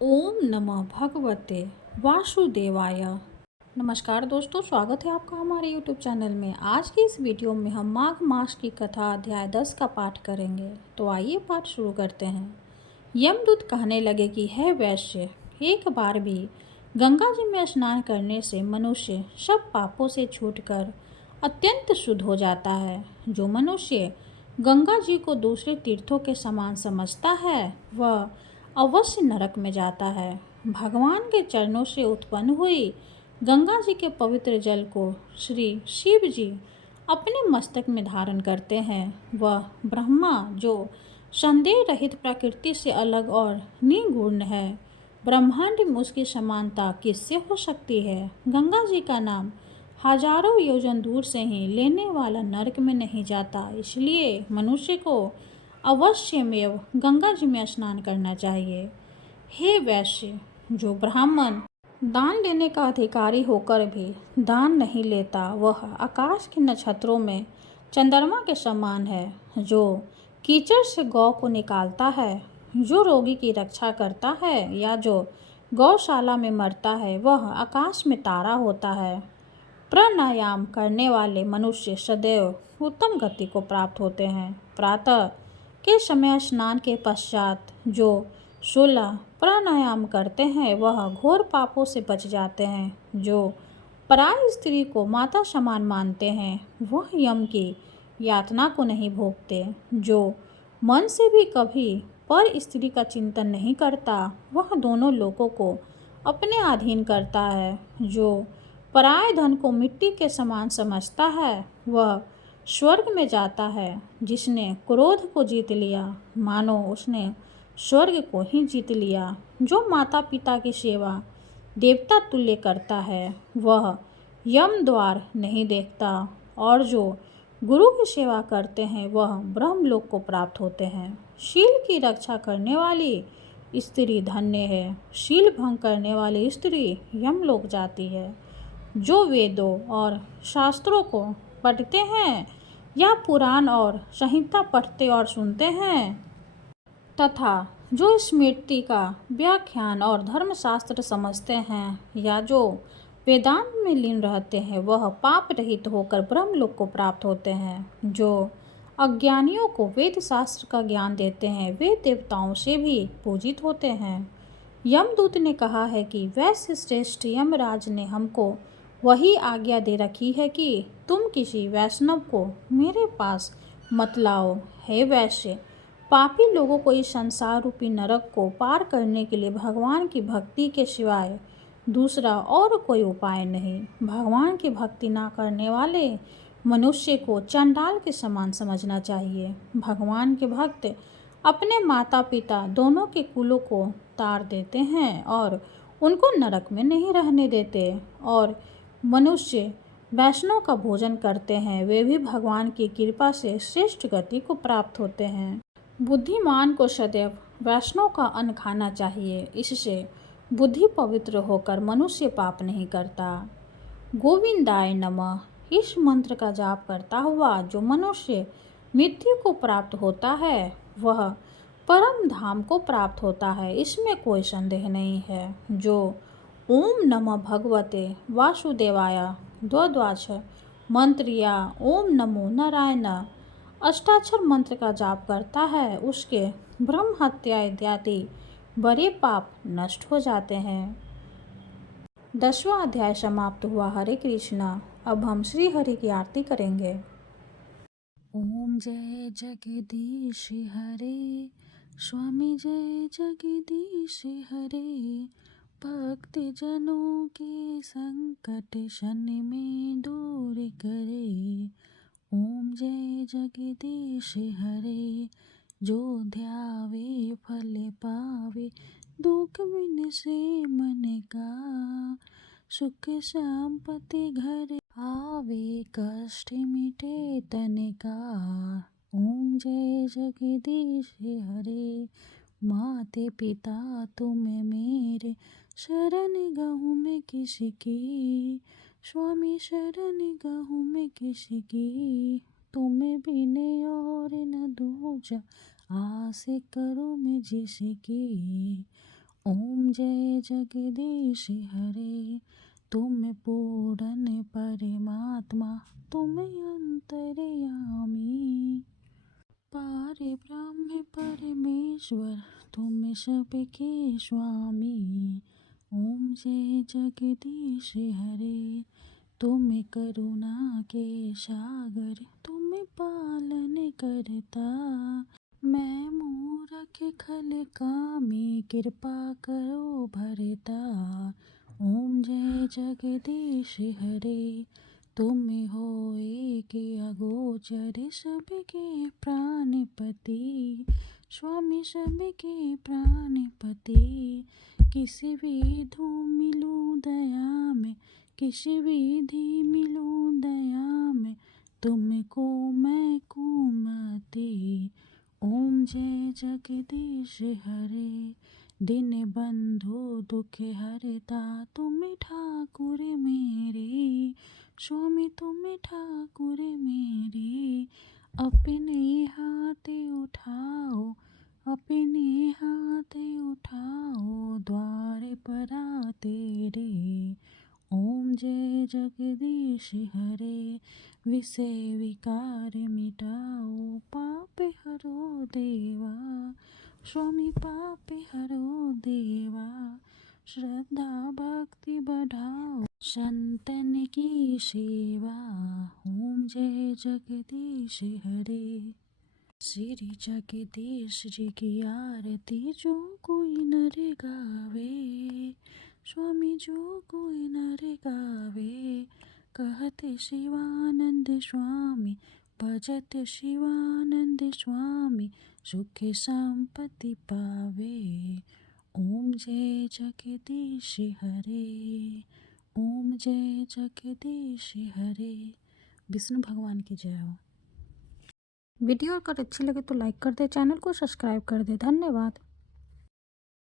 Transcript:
ओम नमः भगवते वासुदेवाय। नमस्कार दोस्तों, स्वागत है आपका हमारे YouTube चैनल में। आज की इस वीडियो में हम माघ मास की कथा अध्याय 10 का पाठ करेंगे। तो आइए पाठ शुरू करते हैं। यमदूत कहने लगे कि हे वैश्य, एक बार भी गंगा जी में स्नान करने से मनुष्य सब पापों से छूटकर अत्यंत शुद्ध हो जाता है। जो मनुष्य गंगा जी को दूसरे तीर्थों के समान समझता है वह अवश्य नरक में जाता है। भगवान के चरणों से उत्पन्न हुई गंगा जी के पवित्र जल को श्री शिव जी अपने मस्तक में धारण करते हैं। वह ब्रह्मा जो संदेह रहित प्रकृति से अलग और निर्गुण है, ब्रह्मांड में उसकी समानता किससे हो सकती है। गंगा जी का नाम हजारों योजन दूर से ही लेने वाला नरक में नहीं जाता, इसलिए मनुष्य को अवश्यमेव गंगा जी में स्नान करना चाहिए। हे वैश्य, जो ब्राह्मण दान लेने का अधिकारी होकर भी दान नहीं लेता वह आकाश के नक्षत्रों में चंद्रमा के समान है। जो कीचड़ से गौ को निकालता है, जो रोगी की रक्षा करता है या जो गौशाला में मरता है वह आकाश में तारा होता है। प्राणायाम करने वाले मनुष्य सदैव उत्तम गति को प्राप्त होते हैं। प्रातः के समय स्नान के पश्चात जो 16 प्राणायाम करते हैं वह घोर पापों से बच जाते हैं। जो पराई स्त्री को माता समान मानते हैं वह यम की यातना को नहीं भोगते। जो मन से भी कभी पर स्त्री का चिंतन नहीं करता वह दोनों लोगों को अपने अधीन करता है। जो पराये धन को मिट्टी के समान समझता है वह स्वर्ग में जाता है। जिसने क्रोध को जीत लिया मानो उसने स्वर्ग को ही जीत लिया। जो माता पिता की सेवा देवता तुल्य करता है वह यम द्वार नहीं देखता, और जो गुरु की सेवा करते हैं वह ब्रह्मलोक को प्राप्त होते हैं। शील की रक्षा करने वाली स्त्री धन्य है। शील भंग करने वाली स्त्री यमलोक जाती है। जो वेदों और शास्त्रों को पढ़ते हैं या पुराण और संहिता पढ़ते और सुनते हैं तथा जो स्मृति का व्याख्यान और धर्मशास्त्र समझते हैं या जो वेदांत में लीन रहते हैं वह पाप रहित होकर ब्रह्मलोक को प्राप्त होते हैं। जो अज्ञानियों को वेद शास्त्र का ज्ञान देते हैं वे देवताओं से भी पूजित होते हैं। यमदूत ने कहा है कि वैश्य श्रेष्ठ यमराज ने हमको वही आज्ञा दे रखी है कि तुम किसी वैष्णव को मेरे पास मत लाओ। हे वैश्य, पापी लोगों को इस संसार रूपी नरक को पार करने के लिए भगवान की भक्ति के सिवाय दूसरा और कोई उपाय नहीं। भगवान की भक्ति ना करने वाले मनुष्य को चंडाल के समान समझना चाहिए। भगवान के भक्त अपने माता पिता दोनों के कुलों को तार देते हैं और उनको नरक में नहीं रहने देते। और मनुष्य वैष्णव का भोजन करते हैं वे भी भगवान की कृपा से श्रेष्ठ गति को प्राप्त होते हैं। बुद्धिमान को सदैव वैष्णव का अन्न खाना चाहिए, इससे बुद्धि पवित्र होकर मनुष्य पाप नहीं करता। गोविंदाय नमः इस मंत्र का जाप करता हुआ जो मनुष्य मृत्यु को प्राप्त होता है वह परम धाम को प्राप्त होता है, इसमें कोई संदेह नहीं है। जो ओम नमः भगवते वासुदेवाय द्वादशाक्षर मंत्र या ओम नमो नारायण अष्टाक्षर मंत्र का जाप करता है उसके ब्रह्म हत्या इत्यादि बड़े पाप नष्ट हो जाते हैं। 10वां अध्याय समाप्त हुआ। हरे कृष्णा। अब हम श्री हरि की आरती करेंगे। ओम जय जगदीश हरे, स्वामी जय जगदीश हरे। भक्त जनों के संकट शनि में दूर करे। ओम जय जगदीश हरे, जो ध्यावे फल पावे। दुख बिन से मन का, सुख संपत्ति घर आवे। कष्ट मिटे तन का। ओम जय जगदीश हरे, माते पिता तुम मेरे। शरण गहूँ मैं किसकी, स्वामी शरण गहूँ मैं किसकी। तुम बिन और न दूजा, आस करूँ मैं जिसकी। ओम ओम जय जगदीश हरे। तुम पूर्ण परमात्मा तुम अंतर्यामी। पारे ब्रह्म परमेश्वर तुम सबके स्वामी। ओम जय जगदीश हरे। तुम करुणा के सागर तुम पालन करता। मैं मूरख खल कामी कृपा करो भरता। ओम जय जगदीश हरे। तुम हो एक अगोचर सबके प्राणपति। स्वामी सबके प्राणपति। किसी विधि मिलूं दया में, किसी विधि मिलूं दया में, तुमको मैं कुमति। ओम जय जगदीश हरे। दिन बंधु दुख हरता तुम ठाकुर मेरे। स्वामी तुम ठाकुर मेरे। अपने हाथ उठाओ, अपने हाथ उठाओ, द्वार पर आ तेरे। ओम जय जगदीश हरे। विषय विकार मिटाओ, पाप हरो देवा। स्वामी पाप हरो देवा। श्रद्धा भक्ति बढ़ाओ, संतन की सेवा। ओम जय जगदीश हरे। श्री जगदीश जी की आरती जो कोई नर गावे। स्वामी जो कोई नर गावे। कहते शिवानंद स्वामी, भजत शिवानंद स्वामी, सुख संपत्ति पावे। ओम जय जगदीश हरे। ओम जय जगदीश हरे। विष्णु भगवान की जय हो। वीडियो अगर अच्छी लगे तो लाइक कर दे, चैनल को सब्सक्राइब कर दे। धन्यवाद।